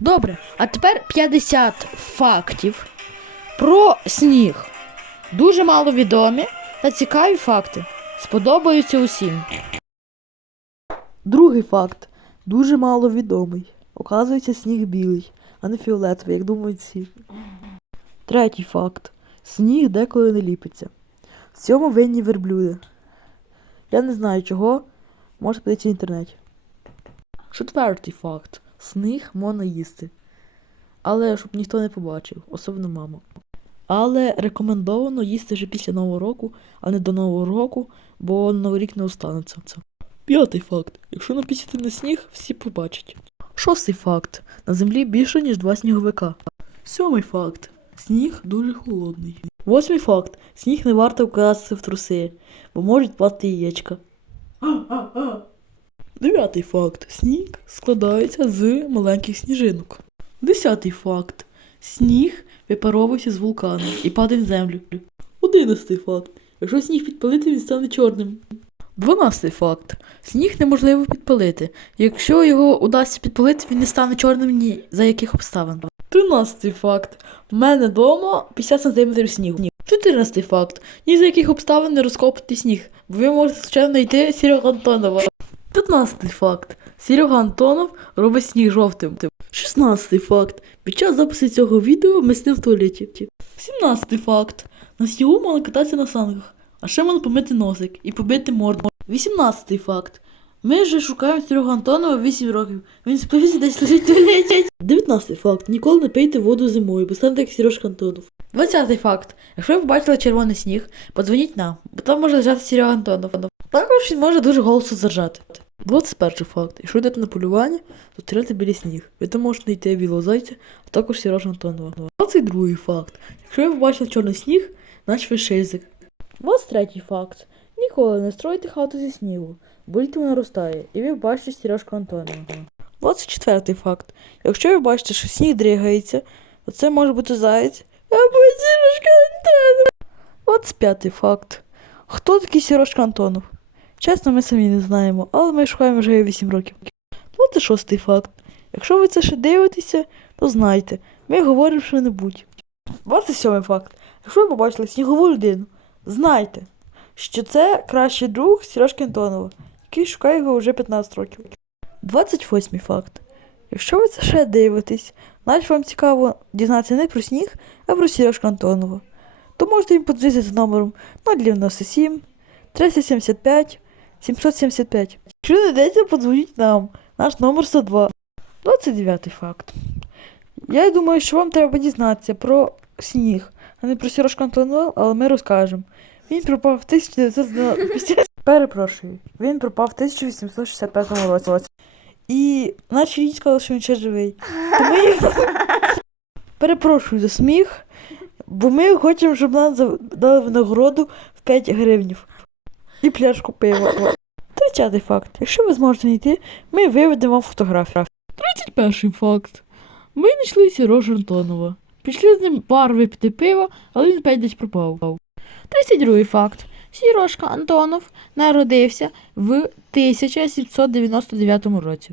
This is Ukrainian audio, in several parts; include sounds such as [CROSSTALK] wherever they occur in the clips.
Добре, а тепер 50 фактів про сніг. Дуже мало відомі та цікаві факти. Сподобаються усім. Другий факт. Дуже мало відомий. Оказується, сніг білий, а не фіолетовий, як думають всі. Третій факт. Сніг деколи не ліпиться. В цьому винні верблюди. Я не знаю чого. Можете подивитися в інтернеті. Четвертий факт. Сніг можна їсти. Але щоб ніхто не побачив, особливо мама. Але рекомендовано їсти вже після Нового року, а не до Нового року, бо Новий рік не останеться. П'ятий факт. Якщо напісяти на сніг, всі побачать. Шостий факт. На землі більше, ніж два сніговика. Сьомий факт. Сніг дуже холодний. Восьмий факт. Сніг не варто вкладатися в труси, бо можуть впасти яєчка. Дев'ятий факт. Сніг складається з маленьких сніжинок. Десятий факт. Сніг випаровується з вулкану і падає в землю. Одинадцятий факт. Якщо сніг підпалити, він стане чорним. Дванадцятий факт. Сніг неможливо підпалити. Якщо його удасться підпалити, він не стане чорним ні за яких обставин. Тринадцятий факт. У мене вдома 50 см снігу. Чотирнадцятий факт. Ні за яких обставин не розкопати сніг, бо ви можете звичайно знайти Серега Антонова. П'ятнадцятий факт. Серега Антонов робить сніг жовтим. Шістнадцятий факт. Під час запису цього відео ми з в туалеті. Сімнадцятий факт. На снігу можна кататися на санках, а ще можна помити носик і побити морду. Вісімнадцятий факт. Ми вже шукаємо Серегу Антонова 8 років. Він спився десь лежить в туалеті. 19 факт. Ніколи не пийте воду зимою, бо станете як Сережка Антонов. 20 факт. Якщо ви побачили червоний сніг, подзвоніть нам, бо там може лежати Серега Антонов. Також він може дуже голосно заржати. 21 факт. Якщо йдете на полювання, то стріляйте біля сніг. Ви там можете знайти білого зайця, а також Сережа Антонова. 22 факт. Якщо ви побачили чорний сніг, значить ви шизик. 23 факт. Ніколи не стройте хату зі снігу, бо літо вона ростає, і ви бачите Сережку Антонова. 24 факт. Якщо ви бачите, що сніг дригається, то це може бути заєць або Сережка Антонов. 25 факт. Хто такий Сережка Антонов? Чесно, ми самі не знаємо, але ми шукаємо вже 8 років. 26 факт. Якщо ви це ще дивитеся, то знайте, ми говоримо що-небудь. 27 факт. Якщо ви побачили снігову людину, знайте, що це кращий друг Сережки Антонова, який шукає його вже 15 років. 28 факт. Якщо ви це ще дивитесь, значить вам цікаво дізнатися не про сніг, а про Сережку Антонова, то можете їм подзвонити за номером 097 375 775. Якщо не йдеться, подзвоніть нам. Наш номер 102. 29 факт. Я думаю, що вам треба дізнатися про сніг, а не про Сережку Антонова, але ми розкажемо. Він пропав в 1950... [LAUGHS] Перепрошую, він пропав в 1865 році. І наші рідні сказали, що він ще живий. То. [LAUGHS] Перепрошую за сміх, бо ми хочемо, щоб нам дали винагороду в 5 гривнів. І пляшку пива. Тридцятий факт. Якщо ви зможете знайти, ми виведемо фотографію. Тридцять перший факт. Ми знайшли Сережу Антонова. Пішли з ним пару випити пива, але він опять десь пропав. 32 факт. Сережка Антонов народився в 1799 році.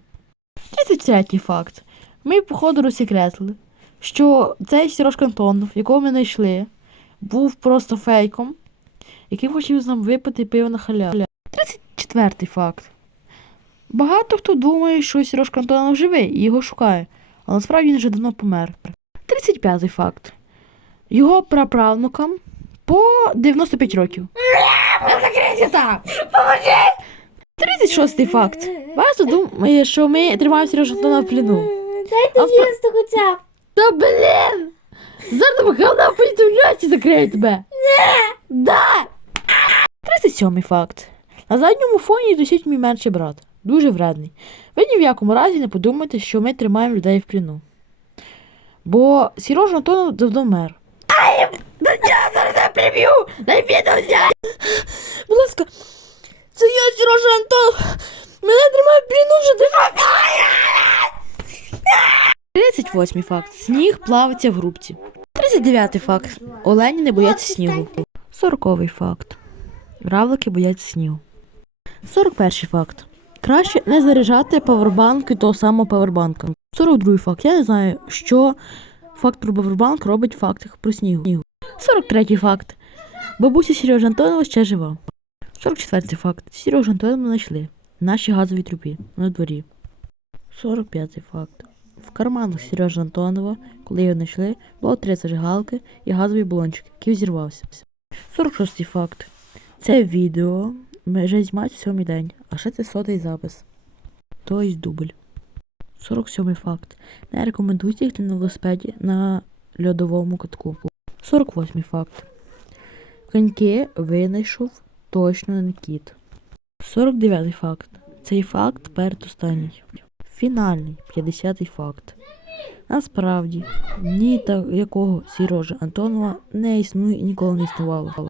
33 факт. Ми, походу, розсекретили, що цей Сережка Антонов, якого ми знайшли, був просто фейком, який з нам випити пиво на халяву. 34 факт. Багато хто думає, що Сережка Антонов живий і його шукає, але насправді він вже давно помер. 35 факт. Його праправнукам по 95 років. Закрийте там! 36 факт. Багато думає, що ми тримаємо Сережу Антонова в пліну. Дайте їсти хоча б. Та блін! Зараз вона поїде в ляці закриє тебе! Да! 37 факт. На задньому фоні висить мій менший брат. Дуже вредний. Ви ні в якому разі не подумайте, що ми тримаємо людей в пліну. Бо Сережа Антонов давно мер. Да я зараз приб'ю! Дай я! Будь ласка, це я Сережа Антонов. Мене тримають в пліну вже два. 38 факт. Сніг плавиться в грубці. 39 факт. Олені не бояться снігу. 40 факт. Равлики бояться снігу. 41 факт. Краще не заряджати павербанк від того самого павербанка. 42 факт. Я не знаю, що факт про Бавербанк робить в фактах про снігу. 43 факт. Бабуся Сережа Антонова ще жива. 44 факт. Сережу Антонова знайшли. В нашій газовій трубі на дворі. 45 факт. В карманах Сережа Антонова, коли його знайшли, було три зажигалки і газовий балончик, який взірвався. 46 факт. Це відео вже знімають сьомий день, а ще це сотий запис. Тобто дубль. 47 факт. Не рекомендуйте їхати на велосипеді на льодовому катку. 48 факт. Коньки винайшов точно не кіт. 49 факт. Цей факт передостанній. Фінальний 50 факт. Насправді, ні та якого Сірожа Антонова не існує і ніколи не існувало.